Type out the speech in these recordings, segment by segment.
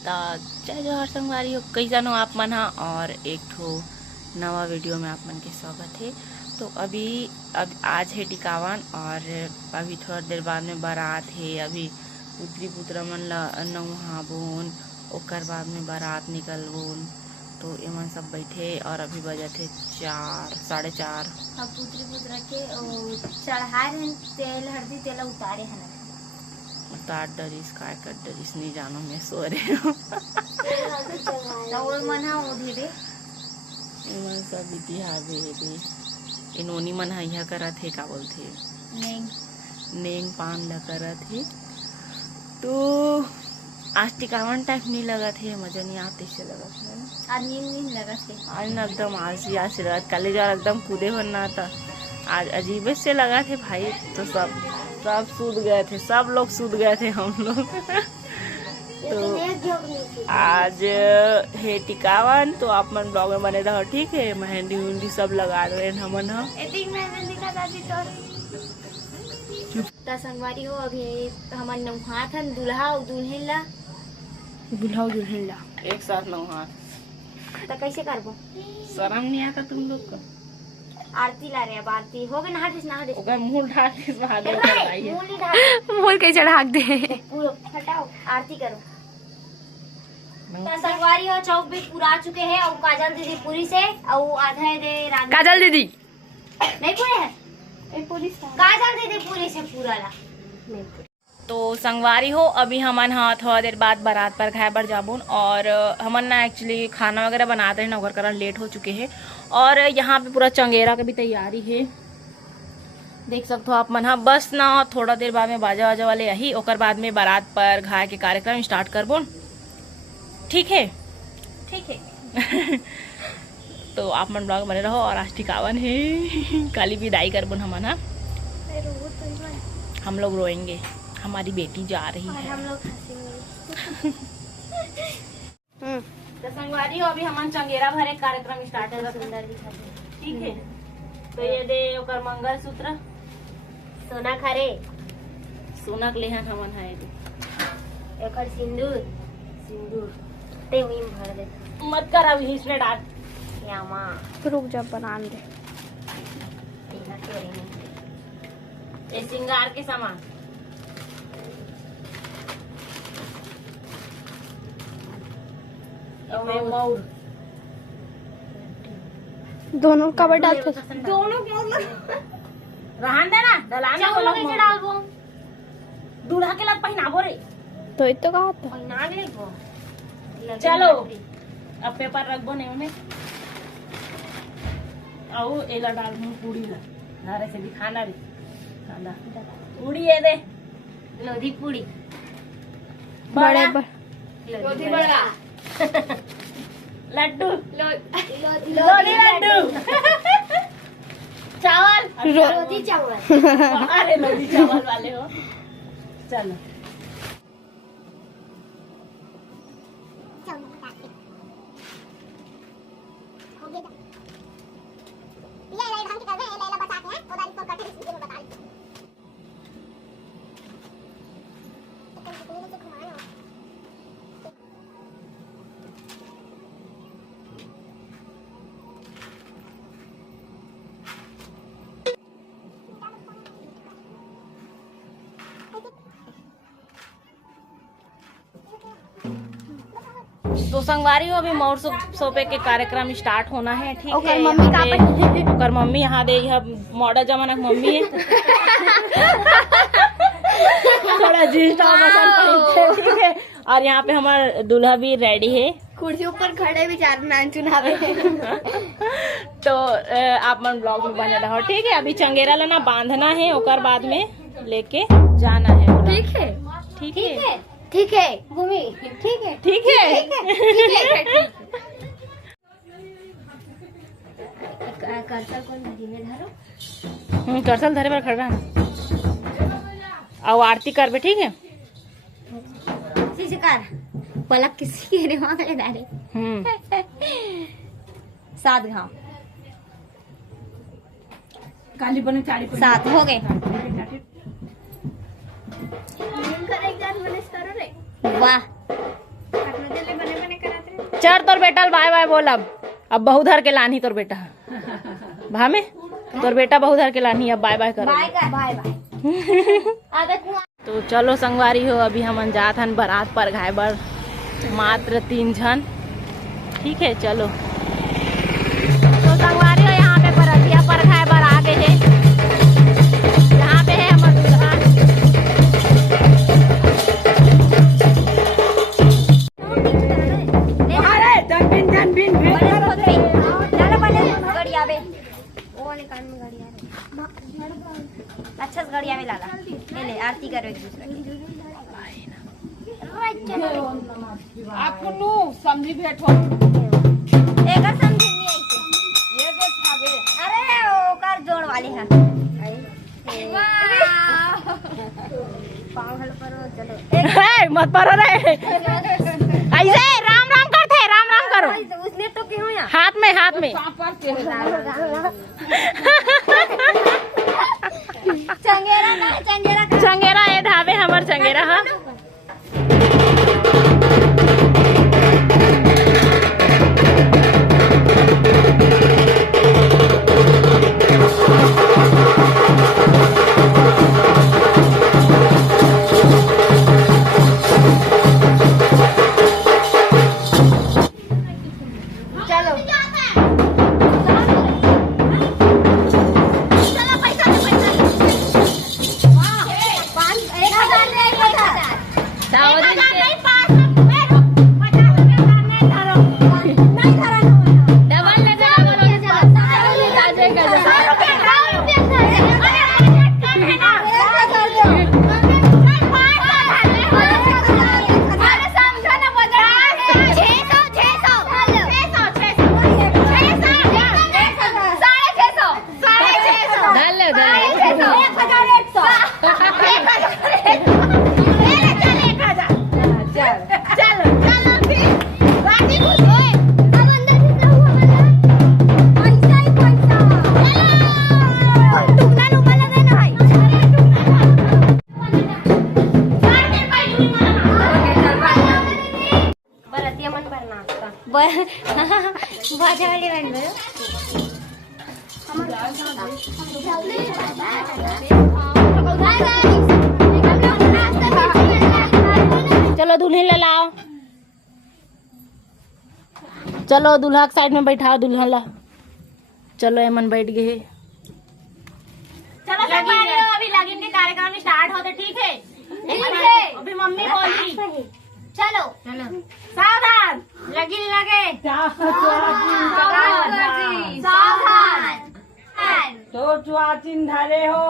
तो जय जोहर संगवारी हो, कैसन हो आप मन हा। और एक ठो नवा वीडियो में आप मन के स्वागत है। तो अब आज है टिकावन और अभी थोड़ा देर बाद में बारात है। अभी पुत्री पुत्रा मन ला नौहाबोन, ओकर बाद में बारात निकलबोन। तो एमन सब बैठे और अभी बजत है 4 साढ़े 4। अब पुत्री पुत्रा के चढ़ाए हैं तेल हल्दी तेल उतारे हैं उतार डरिस काय कर डरिस नहीं जानो मैं सोरे और मन हा वो धीरे एमन सब इतिहावे दे इनोनी मन हा इहा करत है का बोलथे नेंग पान ला करत है। तो आज टिकावन टाइप नहीं लगा थे, मजा नहीं आते से लगा था ना। आज नहीं लगा थे, आज ना एकदम आज से लगा कल जो एकदम कूदे बनना था। आज अजीब से लगा थे भाई। तो सब सूद गए थे, सब लोग सूद गए थे हम लोग तो आज है टिकावन। तो आप मन ब्लॉग में बने रहो, ठीक है। मेहंदी उंदी सब लगा रहे हैं हमन हम। तो संगवारी हो अभी हमार नौहात हन दुल्हा और दुल्हन ला एक साथ नौहात। तो कैसे करबो? शर्म नहीं आता तुम लोग को? आरती ला रहे, अब आरती हो गए। नहा दे ओकर मुंह ढाक के महादेव चढ़ाइए। मुंह कैसे ढाक दे? पूरा हटाओ, आरती करो। तो संगवारी हो चौक भी पूरा चुके हैं और काजल दीदी पूरी से और आधा दे काजल दीदी नहीं पूरे है काजल दीदी पूरी से पूरा ला। तो संगवारी हो अभी हमन हाँ थोड़ा देर बाद बारात पर खाए बर जाबुन। और हमन ना एक्चुअली खाना वगैरह बनाते हैं ना, ओकर कारण लेट हो चुके हैं। और यहाँ पे पूरा चंगेरा का भी तैयारी है, देख सकते हो आप मन। हाँ बस ना थोड़ा देर बाद में बाजा वाजा वाले यही, ओकर बाद में बारात पर घाय के कार्यक्रम स्टार्ट करबो, ठीक है। ठीक है तो आप मन ब्लॉग बने रहो। और आज टिकावन है, काली विदाई करबो हमन। हाँ हम लोग रोएंगे, हमारी बेटी जा रही है। हम लोग हंसेंगे। तो संगवारी हो अभी हमन चंगेरा भरे कार्यक्रम स्टार्ट है, सुंदर ठीक है। तो ये दे ओकर मंगलसूत्र सोना खरे सोनक लेहन हमन है एकर सिंदूर ते वही भर दे। मत कर अभी इसमें डाल या मां रुक जा बना दे। तीना चोरी नहीं ये श्रृंगार के सामान। मौर दोनों कवर डालते दोनों क्यों रहन देना दलान को लोग कैसे डालबो? दूल्हा के लग पहनाबो रे। तो इतो कहा था ना लेबो। चलो अब पेपर रखबो ने में आओ एला डाल दूं पूरी ला धारे से दिखाना रे खाना पूरी ये दे लोधी पूरी बड़े लोधी बड़ा लड्डू लोधी लोधी लड्डू चावल लोधी चावल अरे लोधी चावल वाले हो। चलो तो संगवारी हो अभी मौर सोपे के कार्यक्रम स्टार्ट होना है, ठीक है। ओकर मम्मी यहाँ दे मॉडर्न जमाना की मम्मी है थोड़ा जींस टॉप ठीक है। और यहाँ पे हमारा दूल्हा भी रेडी है, कुर्सी ऊपर खड़े विचार नान चुनावे तो आप मन ब्लॉग में बने रहो, ठीक है। अभी चंगेरा लाना बांधना है, ओकर बाद में लेके जाना है। ठीक है ठीक है ठीक है भूमि ठीक है ठीक है करता कौन धीमे धरो करसल धरे पर खड़ा ना और आरती करबे, ठीक है। शिकार पलक किसी के रे मांगले डाले 7 घाव काली बने 7 हो गए। वाह चर तोर बेटा बाय बाय बोल। अब बहुधर के लानी तोर बेटा भा में तोर बेटा बहुधर के लानी। अब बाय बाय कर। Bye bye bye. तो चलो संगवारी हो, अभी हम जात हन बारात पर घाय बर, मात्र 3 जन। ठीक है चलो। तो संगवारी हो यहाँ पे बरतिया पर घाय बर आ गए है। यहाँ पे है हमार दूल्हा। अच्छा गड़िया में लाला ले आरती करो एक दूसरे की। आपनु समझी भेट हो एकर समझ नहीं आई से ये देख छागे। अरे ओकर जोड़ वाले हैं। पागल करो चलो मत परो रे ऐसे राम राम करते राम राम करो। उसने तो क्यों यहाँ हाथ में चंगेरा ना चंगेरा ये ढाबे हमार चंगेरा। हाँ चलो दुल्हन ले लाओ। चलो दूल्हा के साइड में बैठाओ दुल्हन ला। चलो एमन बैठ गए। चलो अभी लगन के कार्यक्रम स्टार्ट होते। ठीक है अभी मम्मी बोली चलो सावधान लगन लगे। सावधान तो चुआचिन धरे हो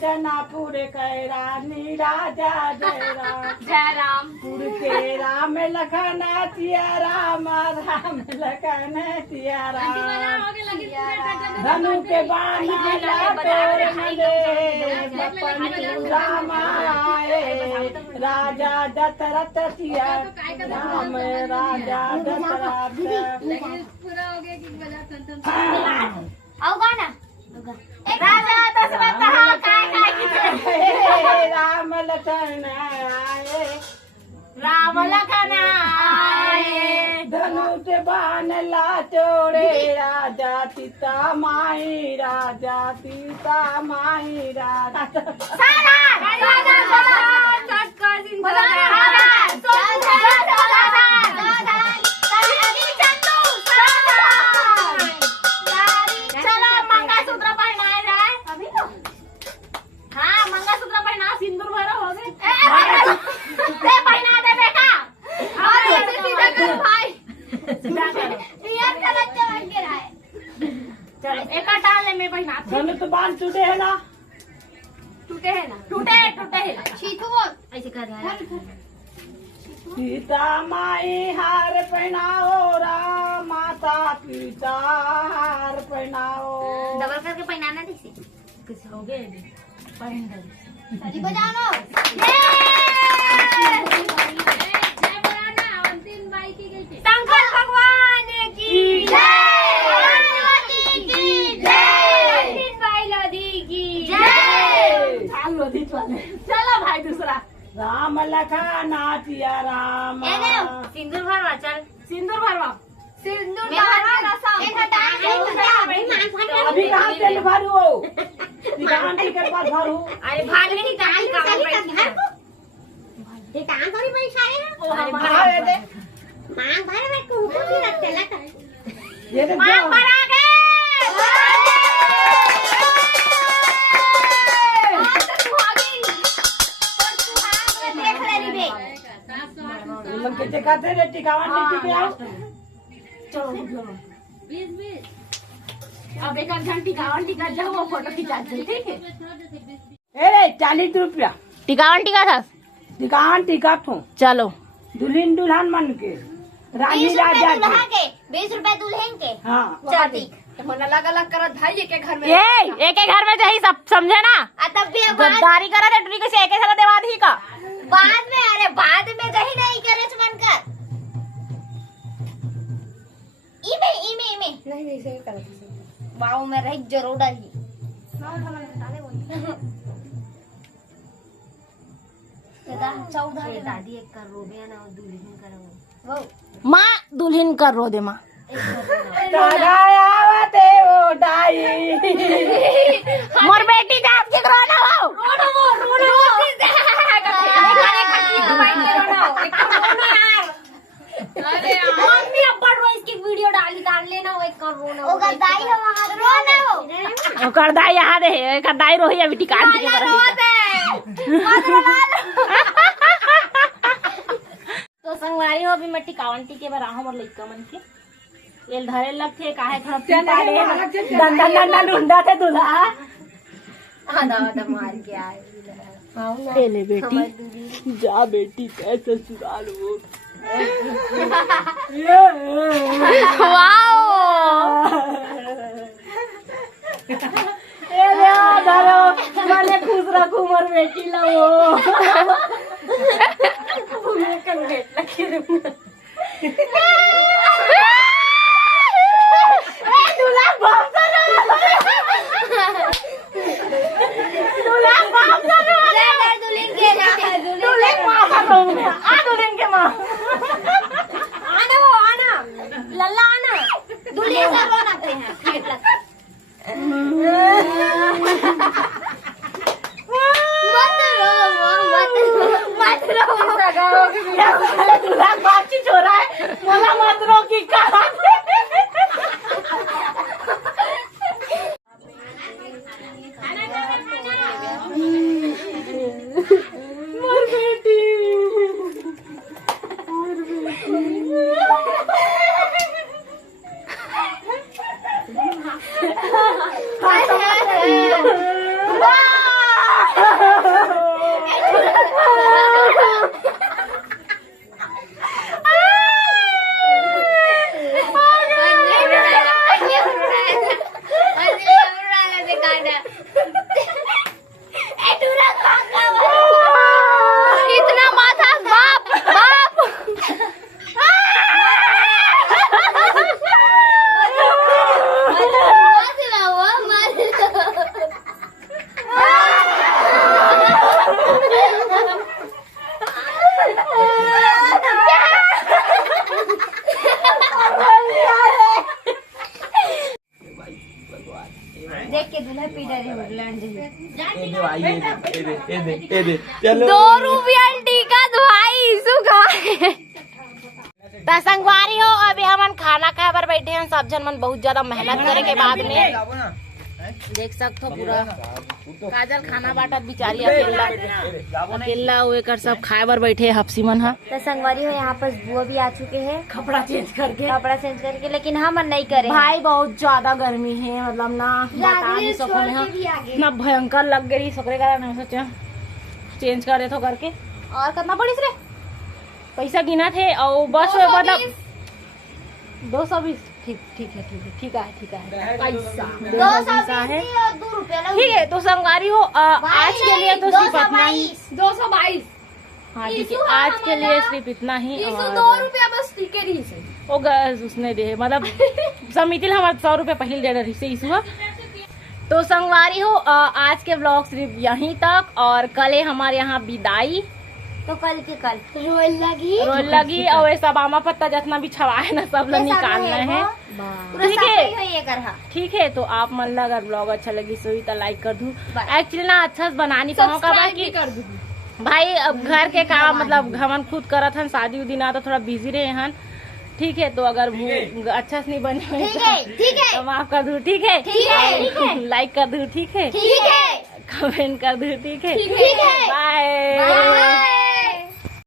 जनापुर कैरानी राजा जय राम पुर के राम लखन सिया राम राम लखन सिया राम धनु के बाना तोर राम आए राजा दशरथ सिया राम राजा दशरथ। आओ गाना राजा दशरथ राम लखन आए राम लखन आए धनुष बाण ला चोड़े राजा सीता माई राजा धनुष बाण टूटे है ना टूटे है शीतू बोल ऐसे कर रहा है। सीता माई हार पहनाओ राम माता पिता हार पहनाओ। डबल करके पहनाना दिसे कुछ हो गए पहन अजी बजानो शंकर भगवान की जय चलो भाई दूसरा राम लखन सिया राम। सिंदूर भरवा चल। सिंदूर भरवा। सिंदूर भरवा अभी कहाँ तेल भरू? टिकावन टिकट पर भरू। अरे भाग नहीं दादी कावन पैसा ये कहां करी पैसा है भाग दे। मांग भरे में को ऊपर ही रखते लगा ये तो मांग भर आ गए देख ले रे मन के चकाते रे टिकावन टिकट पे आओ। चलो अब एक घंटे टिकावन टिकट जाओ वो फोटो खिंचा दे ठीक है ए रे 40 रुपया टिकावन टिका था। टिकावन टिकट हूँ। चलो दुल्हन दुल्हन मन के रानी 20 राजा रुपए दुल्हा के। के 20 रुपए दुल्हन के हाँ जाती अलग अलग करत भाई एक घर में ये एक एक घर में चाहिए सब समझे ना। तब भी बाद गद्दारी करा थे टुरी से एक साथ देवा दी का में अरे बाद में कहीं नहीं करे मन कर इमे नहीं से करत वाओ में रही जरूर डाली दादी एक कर रोबिया ना दुल्हन करो वो माँ दुल्हन कर रो दे माँ। आवते ओ डाई मोर बेटी जात के रोना हो मम्मी अब्बा रो इसकी वीडियो डाल लेना वो एक कर रोना वो गदाई हो वहां रोना हो ओकर दाई यहाँ दे एकर दाई रोही अभी टिकान के तो संगवारी हो अभी मैं टिकावन टिके बर आहू मोर लइका मन के एल धरे लगथे काहे थोड़ा पीटा दे डंडा डंडा ढूंढा थे दूल्हा आधा आधा मार के आए ले ले बेटी जा बेटी कैसे ससुराल वो मैंने खुश रखू मोर बेटी ला वो दुल्हन के माँ आना वो आना लल्ला आना दूल्हे का रोना पे है मत रो दूल्हा बातचीत हो रहा है मोला मत रो की कहा मोर बेटी इतना माथा बाप बाप देख के दूल्हा पीटा चलो 2 रुपया टीका भाई सुखा संगवारी हो अभी हमन खाना खाए बर बैठे हैं सब जन मन बहुत ज्यादा मेहनत करे के बाद में देख सकते हो पूरा काजल खाना बाटत बिचारी अकेला हुए कर सब खाए बर बैठे हफ्सी मन हा तो संगवारी हो यहाँ पर बुआ भी आ चुके हैं कपड़ा चेंज करके लेकिन हम नहीं करे भाई बहुत ज्यादा गर्मी है मतलब ना बता नहीं सको मैं ना भयंकर लग गई सकरे का नहीं सोचा चेंज कर दे तो करके और करना पड़ी रे पैसा गिना थे और बस मतलब 220 ठीक है पैसा 220 है ठीक है तो संगवारी हो आज के लिए तो सिर्फ इतना ही 222 हाँ ठीक है आज के लिए सिर्फ इतना ही 2 रुपया बस टिकट ही से वो गैस उसने दे मतलब समिति हमारे 100 रुपये पहले दे रही से इस तो संगवारी हो आज के ब्लॉग सिर्फ यहीं तक और कल है हमारे यहाँ विदाई तो कल के कल रोल लगी और ये सब आमा पत्ता जितना भी छवाए ना सब लोग निकालना है। ठीक है ठीक है। तो आप मन ला अगर ब्लॉग अच्छा लगी सो तो लाइक कर दूँ। एक्चुअली ना अच्छा से बनानी पाऊँ का बाकी कर दूँ भाई अब घर के काम मतलब हमन खुद करत हन, शादी उदी ना तो थोड़ा बिजी रहे हन। ठीक है तो अगर अच्छा से नहीं बने तो माफ कर दूँ। ठीक है लाइक कर दूँ। ठीक है कमेंट कर दूँ। ठीक है बाय।